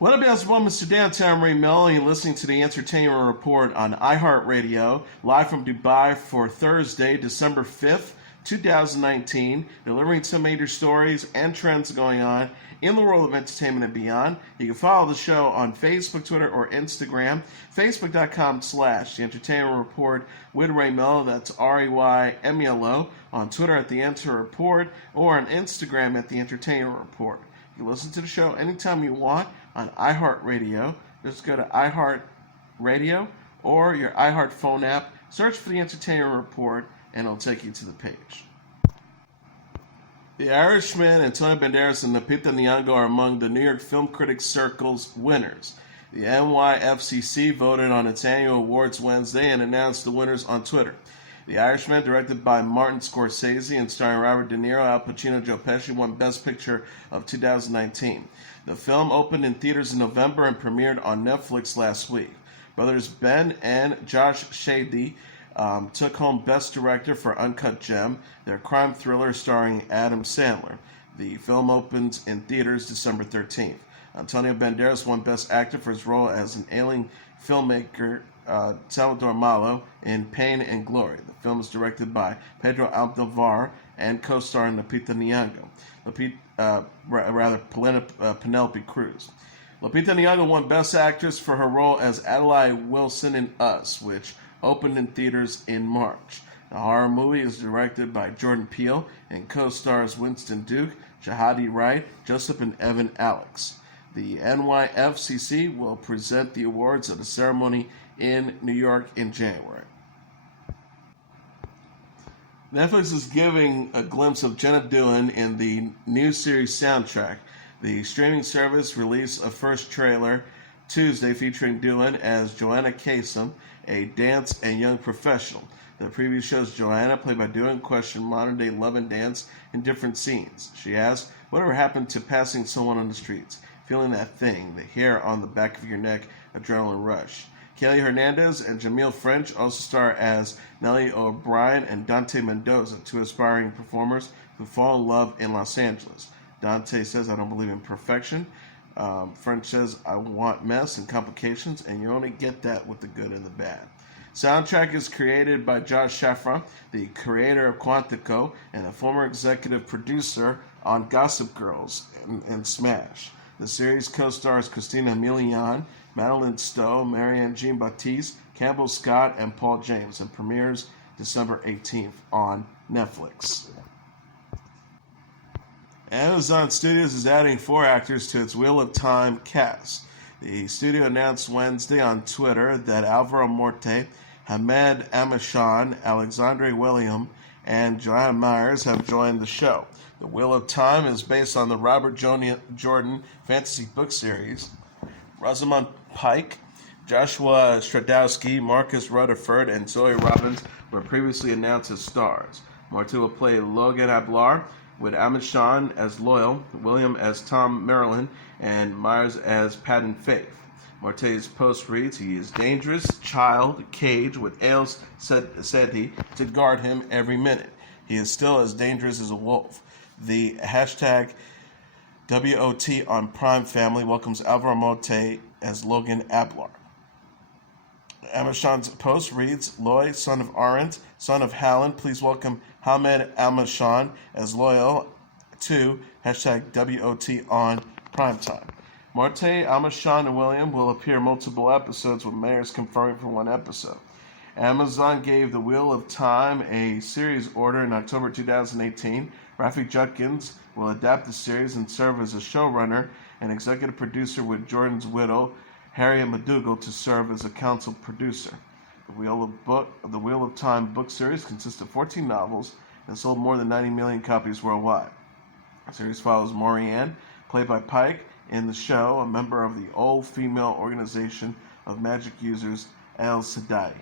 What up, guys? Well, Mr. Downtown Ray Melo. You're listening to the Entertainment Report on iHeartRadio, live from Dubai for Thursday, December 5th, 2019, delivering some major stories and trends going on in the world of entertainment and beyond. You can follow the show on Facebook, Twitter, or Instagram. Facebook.com/The Entertainment Report with Ray Melo. That's RAYMELO. On Twitter at The Enter Report, or on Instagram at The Entertainment Report. You can listen to the show anytime you want on iHeartRadio. Just go to iHeartRadio or your iHeart phone app, search for The Entertainment Report, and it'll take you to the page. The Irishman, Antonio Banderas, and Lupita Nyong'o are among the New York Film Critics Circle's winners. The NYFCC voted on its annual awards Wednesday and announced the winners on Twitter. The Irishman, directed by Martin Scorsese and starring Robert De Niro, Al Pacino, Joe Pesci, won Best Picture of 2019. The film opened in theaters in November and premiered on Netflix last week. Brothers Ben and Josh Shady took home Best Director for Uncut Gem, their crime thriller starring Adam Sandler. The film opens in theaters December 13th. Antonio Banderas won Best Actor for his role as an ailing filmmaker, Salvador Melo, in Pain and Glory. The film is directed by Pedro Almodovar and co-starring Lupita Nyong'o. Penelope Cruz. Lupita Nyong'o won Best Actress for her role as Adelaide Wilson in Us, which opened in theaters in March. The horror movie is directed by Jordan Peele and co-stars Winston Duke, Jahadi Wright, Joseph and Evan Alex. The NYFCC will present the awards at a ceremony in New York in January. Netflix is giving a glimpse of Jenna Dewan in the new series soundtrack. The streaming service released a first trailer Tuesday featuring Dewan as Joanna Kasem, a dance and young professional. The preview shows Joanna, played by Dewan, question modern-day love and dance in different scenes. She asks, "Whatever happened to passing someone on the streets? Feeling that thing, the hair on the back of your neck, adrenaline rush." Kelly Hernandez and Jamil French also star as Nellie O'Brien and Dante Mendoza, two aspiring performers who fall in love in Los Angeles. Dante says, "I don't believe in perfection." French says, "I want mess and complications, and you only get that with the good and the bad." Soundtrack is created by Josh Shafra, the creator of Quantico and a former executive producer on Gossip Girls and Smash. The series co-stars Christina Milian, Madeline Stowe, Marianne Jean-Baptiste, Campbell Scott, and Paul James, and premieres December 18th on Netflix. Amazon Studios is adding 4 actors to its Wheel of Time cast. The studio announced Wednesday on Twitter that Alvaro Morte, Hamed Amishon, Alexandre William, and Joanna Myers have joined the show. The Wheel of Time is based on the Robert Jordan fantasy book series. Rosamund Pike, Joshua Stradowski, Marcus Rutherford, and Zoe Robbins were previously announced as stars. Morte will play Logan Ablar, with Amishon as Loyal, William as Tom Maryland, and Myers as Patton Faith. Morte's post reads, "He is dangerous, child, cage, with Ailes Seti to guard him every minute. He is still as dangerous as a wolf." The hashtag WOT on Prime Family welcomes Alvaro Morte as Logan Ablar. Amishon's post reads, "Loy, son of Arendt, son of Halland, please welcome Hamed Amishon as Loyal to hashtag WOT on Primetime." Morte, Amishon, and William will appear in multiple episodes, with Mayers confirming for one episode. Amazon gave The Wheel of Time a series order in October 2018. Rafi Judkins will adapt the series and serve as a showrunner and executive producer, with Jordan's widow, Harriet McDougall, to serve as a council producer. The Wheel of Time book series consists of 14 novels and sold more than 90 million copies worldwide. The series follows Morianne, played by Pike, in the show, a member of the all-female organization of magic users, El Sedai.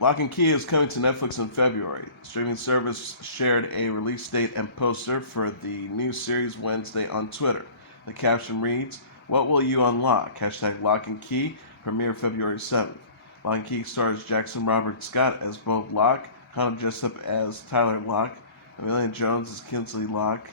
Lock and Key is coming to Netflix in February. The streaming service shared a release date and poster for the new series Wednesday on Twitter. The caption reads, "What will you unlock? Hashtag Lock and Key, premiere February 7th. Lock and Key stars Jackson Robert Scott as Bo Locke, Connor Jessup as Tyler Locke, Amelia Jones as Kinsley Locke,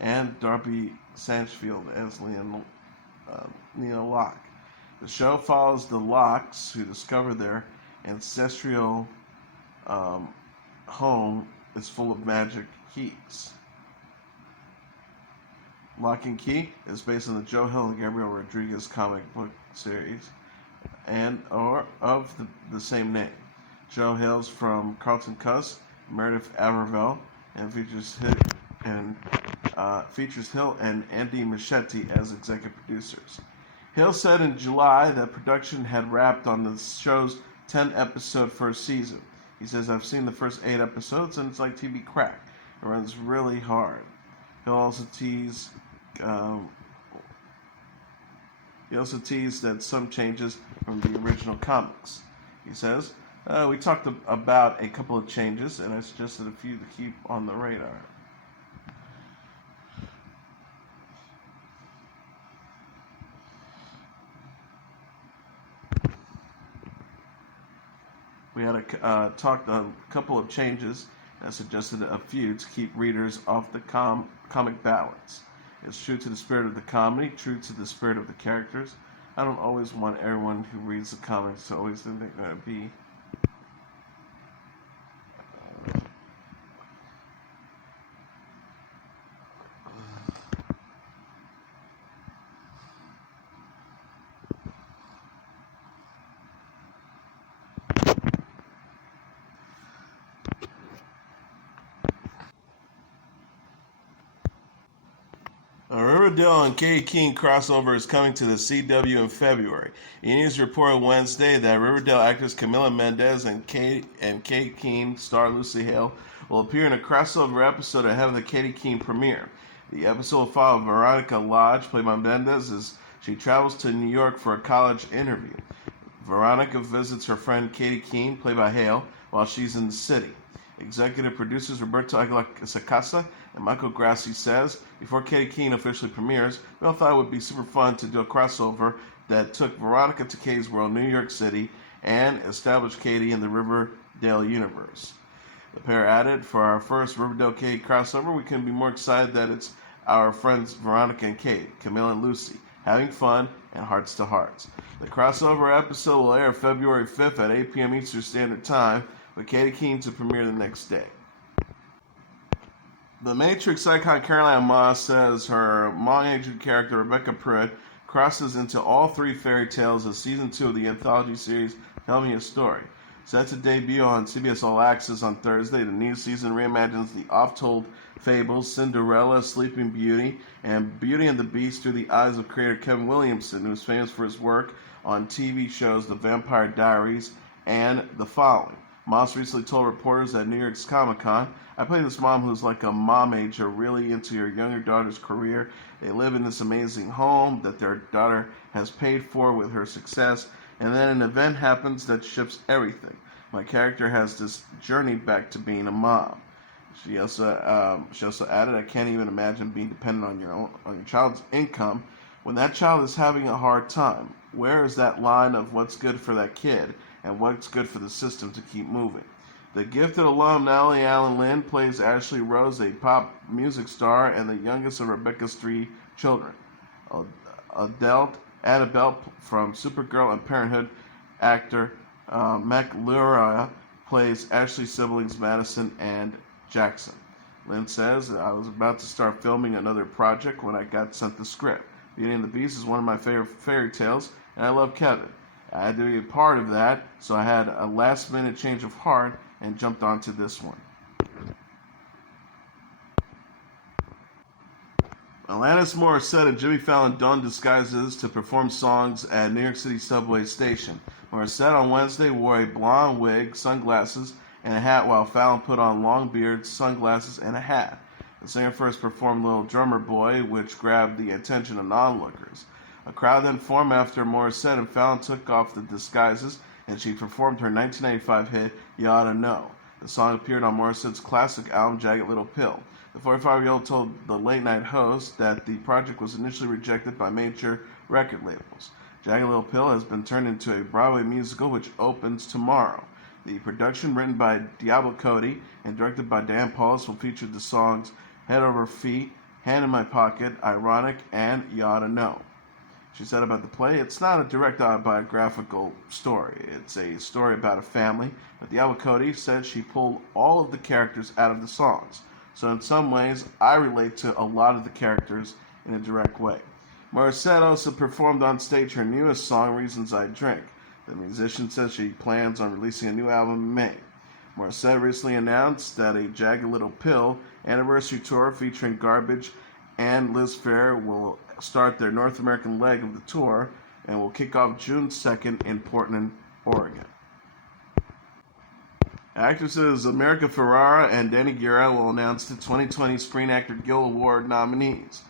and Darby Sanchfield as Neil Locke. The show follows the Locks, who discover their ancestral home is full of magic keys. Lock and Key is based on the Joe Hill and Gabriel Rodriguez comic book series and or of the same name. Joe Hill's from Carlton Cuss, Meredith Averville, and features Hill and Andy Machete as executive producers. Hill said in July that production had wrapped on the show's 10-episode first season. He says, "I've seen the first 8 episodes and it's like TV crack. It runs really hard." Hill also teased that some changes from the original comics. He says, "We talked about a couple of changes, and I suggested a few to keep on the radar." We had talked a couple of changes and suggested a few to keep readers off the comic balance. It's true to the spirit of the comedy, true to the spirit of the characters. I don't always want everyone who reads the comics to always think they're going to be A Riverdale and Katie Keene crossover is coming to the CW in February. E! News reported Wednesday that Riverdale actors Camila Mendes and Katie Keene star Lucy Hale will appear in a crossover episode ahead of the Katie Keene premiere. The episode will follow Veronica Lodge, played by Mendes, as she travels to New York for a college interview. Veronica visits her friend Katie Keene, played by Hale, while she's in the city. Executive producers Roberto Aguilar Sacasa and Michael Grassi says, "Before Katie Keene officially premieres, we all thought it would be super fun to do a crossover that took Veronica to Katie's world, New York City, and established Katie in the Riverdale universe." The pair added, "For our first Riverdale Katie crossover, we couldn't be more excited that it's our friends Veronica and Kate, Camilla and Lucy, having fun and hearts to hearts." The crossover episode will air February 5th at 8 p.m. Eastern Standard Time, with Katie Keene to premiere the next day. The Matrix icon Caroline Moss says her long-aged character Rebecca Pruitt crosses into all 3 fairy tales of Season 2 of the anthology series Tell Me a Story. Set to debut on CBS All Access on Thursday, the new season reimagines the oft-told fables Cinderella, Sleeping Beauty, and Beauty and the Beast through the eyes of creator Kevin Williamson, who is famous for his work on TV shows The Vampire Diaries and The Following. Moss recently told reporters at New York's Comic-Con, "I play this mom who's like a mom-ager, really into her younger daughter's career. They live in this amazing home that their daughter has paid for with her success, and then an event happens that shifts everything. My character has this journey back to being a mom." She also added, "I can't even imagine being dependent on your child's income when that child is having a hard time. Where is that line of what's good for that kid and what's good for the system to keep moving?" The gifted alum Natalie Allen Lynn plays Ashley Rose, a pop music star and the youngest of Rebecca's 3 children. Annabelle from Supergirl and Parenthood actor Mac Lura plays Ashley's siblings Madison and Jackson. Lynn says, "I was about to start filming another project when I got sent the script. Beauty and the Beast is one of my favorite fairy tales, and I love Kevin. I had to be a part of that, so I had a last-minute change of heart and jumped onto this one." Alanis Morissette and Jimmy Fallon donned disguises to perform songs at New York City subway station. Morissette on Wednesday wore a blonde wig, sunglasses, and a hat, while Fallon put on long beards, sunglasses, and a hat. The singer first performed Little Drummer Boy, which grabbed the attention of onlookers. A crowd then formed after Morissette and Fallon took off the disguises, and she performed her 1995 hit, "You Oughta Know." The song appeared on Morissette's classic album, Jagged Little Pill. The 45-year-old told the late-night host that the project was initially rejected by major record labels. Jagged Little Pill has been turned into a Broadway musical, which opens tomorrow. The production, written by Diablo Cody and directed by Dan Paulus, will feature the songs "Head Over Feet," hand in my pocket, ironic, and you ought to know. She said about the play, it's not a direct autobiographical story. It's a story about a family. But Diablo Cody said she pulled all of the characters out of the songs. So in some ways, I relate to a lot of the characters in a direct way. Morissette also performed on stage her newest song, Reasons I Drink. The musician says she plans on releasing a new album in May. Morissette recently announced that a Jagged Little Pill anniversary tour featuring Garbage and Liz Phair will start their North American leg of the tour and will kick off June 2nd in Portland, Oregon. Actresses America Ferrera and Danny Guerra will announce the 2020 Screen Actor Guild Award nominees.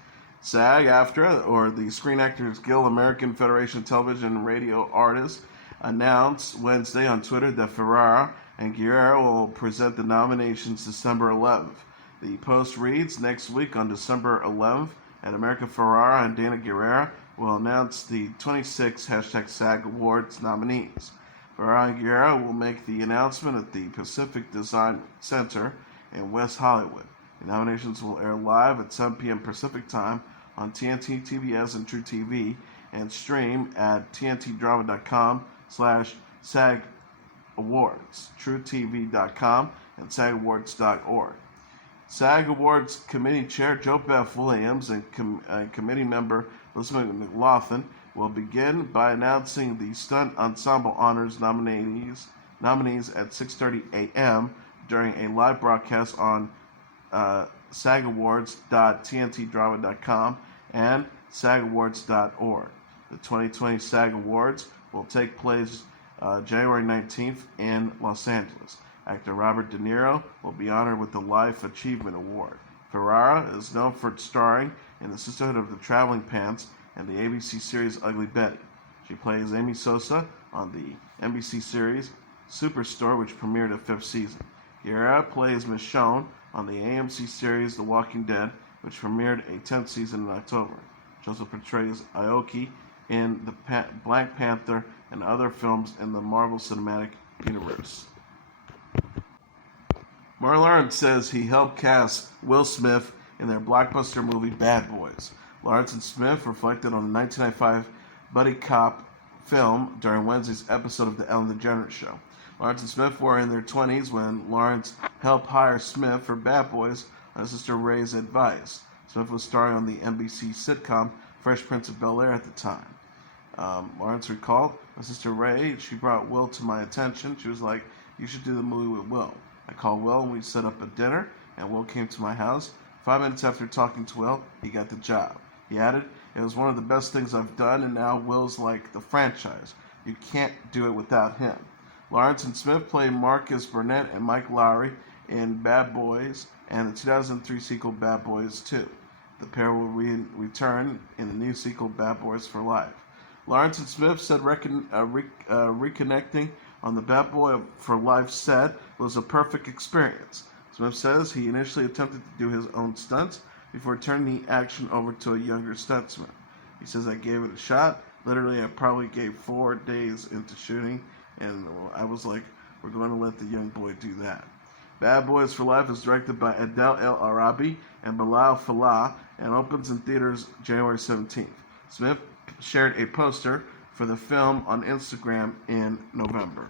SAG-AFTRA, or the Screen Actors Guild American Federation of Television and Radio Artists, announced Wednesday on Twitter that Ferrera and Guerra will present the nominations December 11th. The post reads, next week on December 11th, and America Ferrera and Dana Guerrera will announce the 26 #SAG Awards nominees. Ferrera and Guerrera will make the announcement at the Pacific Design Center in West Hollywood. The nominations will air live at 7 p.m. Pacific Time on TNT, TBS, and True TV, and stream at tntdrama.com/SAG Awards, truetv.com, and sagawards.org. SAG Awards Committee Chair Joe Beth Williams and Committee Member Elizabeth McLaughlin will begin by announcing the Stunt Ensemble Honors nominees at 6:30 a.m. during a live broadcast on sagawards.tntdrama.com and sagawards.org. The 2020 SAG Awards will take place January 19th in Los Angeles. Actor Robert De Niro will be honored with the Life Achievement Award. Ferrera is known for starring in The Sisterhood of the Traveling Pants and the ABC series Ugly Betty. She plays Amy Sosa on the NBC series Superstore, which premiered at 5th season. Guerra plays Michonne on the AMC series The Walking Dead, which premiered a 10th season in October. She also portrays Aoki in the Black Panther and other films in the Marvel Cinematic Universe. Martin Lawrence says he helped cast Will Smith in their blockbuster movie Bad Boys. Lawrence and Smith reflected on the 1995 buddy cop film during Wednesday's episode of The Ellen DeGeneres Show. Lawrence and Smith were in their 20s when Lawrence helped hire Smith for Bad Boys on his sister Ray's advice. Smith was starring on the NBC sitcom Fresh Prince of Bel-Air at the time. Lawrence recalled, my sister Ray, she brought Will to my attention. She was like, you should do the movie with Will. I called Will and we set up a dinner, and Will came to my house. 5 minutes after talking to Will, he got the job. He added, it was one of the best things I've done, and now Will's like the franchise. You can't do it without him. Lawrence and Smith played Marcus Burnett and Mike Lowry in Bad Boys and the 2003 sequel Bad Boys 2. The pair will return in the new sequel Bad Boys for Life. Lawrence and Smith said reconnecting on the Bad Boy for Life set was a perfect experience. Smith says he initially attempted to do his own stunts before turning the action over to a younger stuntsman. He says, I gave it a shot. Literally, I probably gave 4 days into shooting, and I was like, we're going to let the young boy do that. Bad Boys for Life is directed by Adel El Arabi and Bilal Fallah and opens in theaters January 17th. Smith shared a poster for the film on Instagram in November.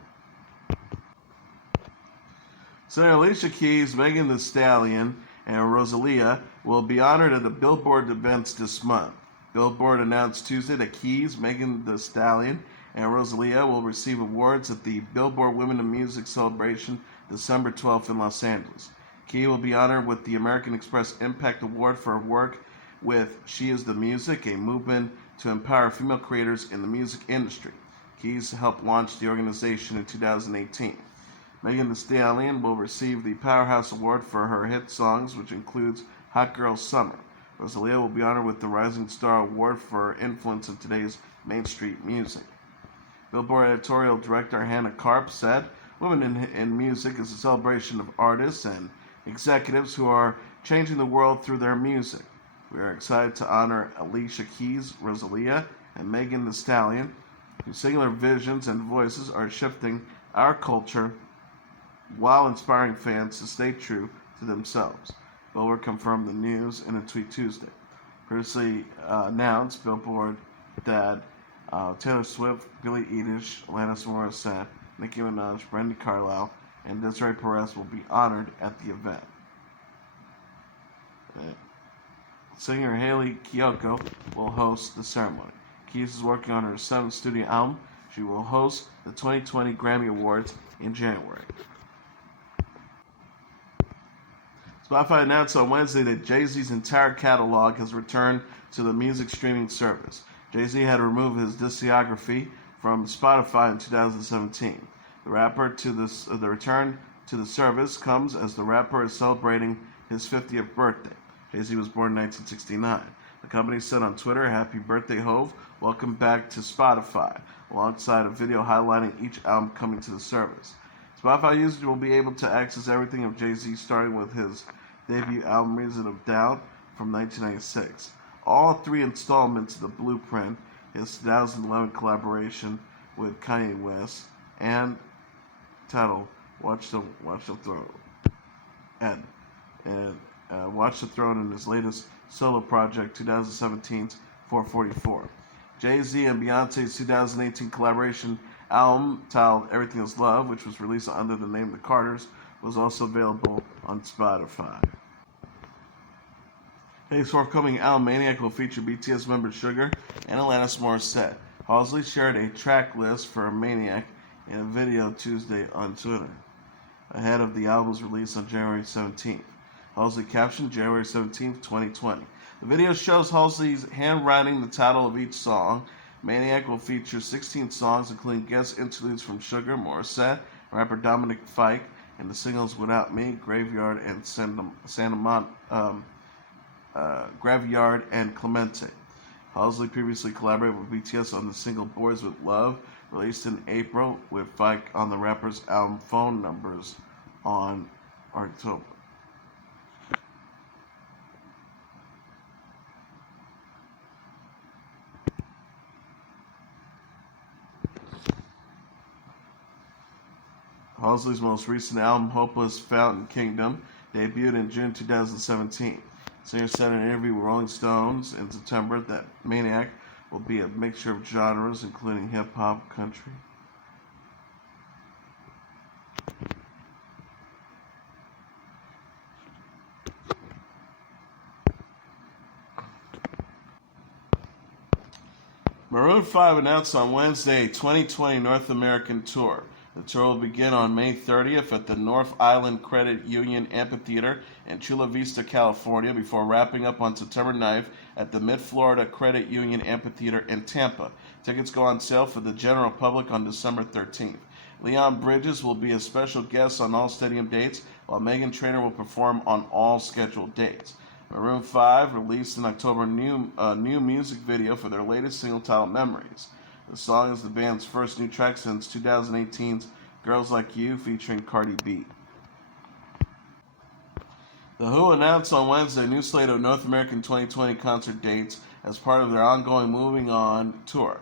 Singer Alicia Keys, Megan Thee Stallion, and Rosalia will be honored at the Billboard events this month. Billboard announced Tuesday that Keys, Megan Thee Stallion, and Rosalia will receive awards at the Billboard Women in Music Celebration December 12th in Los Angeles. Keys will be honored with the American Express Impact Award for her work with She Is the Music, a movement to empower female creators in the music industry. Keys helped launch the organization in 2018. Megan Thee Stallion will receive the Powerhouse Award for her hit songs, which includes Hot Girl Summer. Rosalia will be honored with the Rising Star Award for her influence in today's mainstream music. Billboard editorial director Hannah Karp said, Women in Music is a celebration of artists and executives who are changing the world through their music. We are excited to honor Alicia Keys, Rosalia, and Megan Thee Stallion, whose singular visions and voices are shifting our culture while inspiring fans to stay true to themselves. Billboard confirmed the news in a tweet Tuesday. Previously announced, Billboard that Taylor Swift, Billie Eilish, Alanis Morissette, Nicki Minaj, Brandi Carlile, and Desiree Perez will be honored at the event. Singer Hayley Kiyoko will host the ceremony. Keys is working on her 7th studio album. She will host the 2020 Grammy Awards in January. Spotify announced on Wednesday that Jay-Z's entire catalog has returned to the music streaming service. Jay-Z had removed his discography from Spotify in 2017. The return to the service comes as the rapper is celebrating his 50th birthday. Jay-Z was born in 1969. The company said on Twitter, "Happy birthday, Hove. Welcome back to Spotify," alongside a video highlighting each album coming to the service. Spotify users will be able to access everything of Jay-Z, starting with his debut album Reason of Doubt from 1996. All 3 installments of The Blueprint, his 2011 collaboration with Kanye West, and titled Watch the Throne, and Watch the Throne in his latest solo project, 2017's 444. Jay-Z and Beyonce's 2018 collaboration album titled Everything Is Love, which was released under the name The Carters, was also available on Spotify. His forthcoming album, Maniac, will feature BTS member Sugar and Alanis Morissette. Halsey shared a track list for Maniac in a video Tuesday on Twitter, ahead of the album's release on January 17th. Halsey captioned January 17th, 2020. The video shows Halsey's handwriting the title of each song. Maniac will feature 16 songs, including guest interludes from Sugar, Morissette, rapper Dominic Fike, and the singles Without Me, Graveyard, and Graveyard and Clemente. Halsey previously collaborated with BTS on the single Boys with Love, released in April, with Fike on the rapper's album Phone Numbers on October. Halsey's most recent album, Hopeless Fountain Kingdom, debuted in June 2017. Singer said in an interview with Rolling Stones in September that Maniac will be a mixture of genres, including hip-hop, country. Maroon 5 announced on Wednesday a 2020 North American tour. The tour will begin on May 30th at the North Island Credit Union Amphitheater in Chula Vista, California, before wrapping up on September 9th at the Mid-Florida Credit Union Amphitheater in Tampa. Tickets go on sale for the general public on December 13th. Leon Bridges will be a special guest on all stadium dates, while Meghan Trainor will perform on all scheduled dates. Maroon 5 released in October a new music video for their latest single titled Memories. The song is the band's first new track since 2018's Girls Like You, featuring Cardi B. The Who announced on Wednesday a new slate of North American 2020 concert dates as part of their ongoing Moving On tour.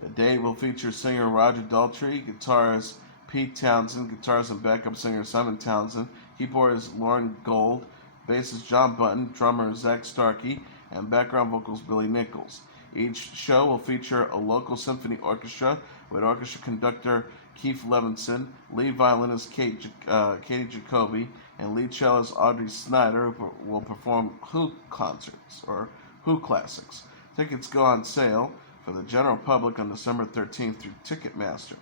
The date will feature singer Roger Daltrey, guitarist Pete Townsend, guitarist and backup singer Simon Townsend, keyboardist Lauren Gold, bassist John Button, drummer Zach Starkey, and background vocals Billy Nichols. Each show will feature a local symphony orchestra with orchestra conductor Keith Levinson, lead violinist Katie Jacoby, and lead cellist Audrey Snyder, who will perform Who concerts or Who classics. Tickets go on sale for the general public on December 13th through Ticketmaster.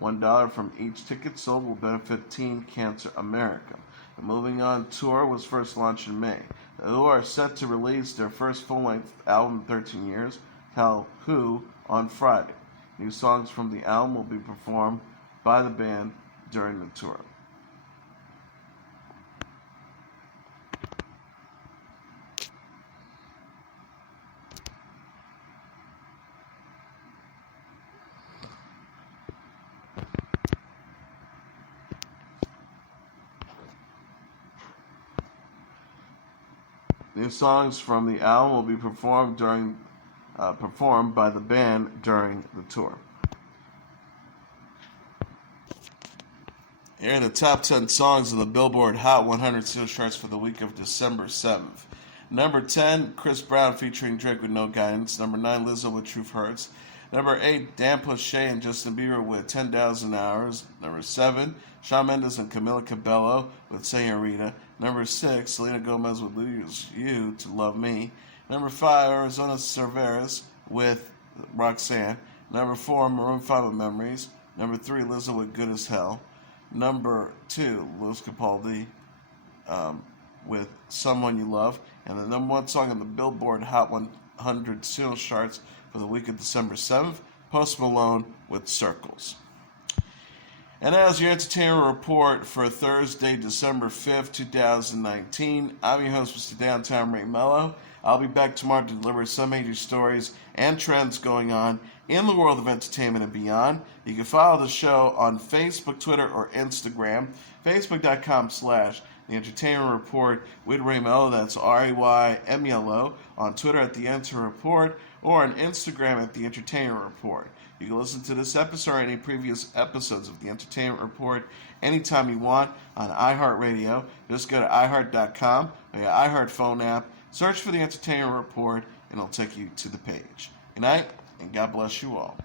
$1 from each ticket sold will benefit Teen Cancer America. The Moving On tour was first launched in May. The Who are set to release their first full-length album in 13 years, called Who, on Friday. New songs from the album will be performed by the band during the tour. New songs from the album will be performed by the band during the tour. Here are the top 10 songs of the Billboard Hot 100 singles charts for the week of December 7th. Number 10, Chris Brown featuring Drake with No Guidance. Number 9, Lizzo with Truth Hurts. Number 8, Dan Shay and Justin Bieber with 10,000 Hours. Number 7, Shawn Mendes and Camila Cabello with Señorita. Number 6, Selena Gomez with Lose You to Love Me. Number 5, Arizona Cerveras with Roxanne. Number 4, Maroon 5 with Memories. Number 3, Lizzo with Good as Hell. Number 2, Louis Capaldi with Someone You Love. And the number 1 song on the Billboard Hot 100 singles charts for the week of December 7th, Post Malone with Circles. And as your entertainment report for Thursday, December 5th, 2019, I'm your host, Mr. Downtown Ray Melo. I'll be back tomorrow to deliver some major stories and trends going on in the world of entertainment and beyond. You can follow the show on Facebook, Twitter, or Instagram. Facebook.com/The Entertainment Report with Ray Melo. That's RAYMELO. On Twitter at The Enter Report, or on Instagram at The Entertainment Report. You can listen to this episode or any previous episodes of The Entertainment Report anytime you want on iHeartRadio. Just go to iHeart.com or your iHeart phone app, search for The Entertainment Report, and it'll take you to the page. Good night, and God bless you all.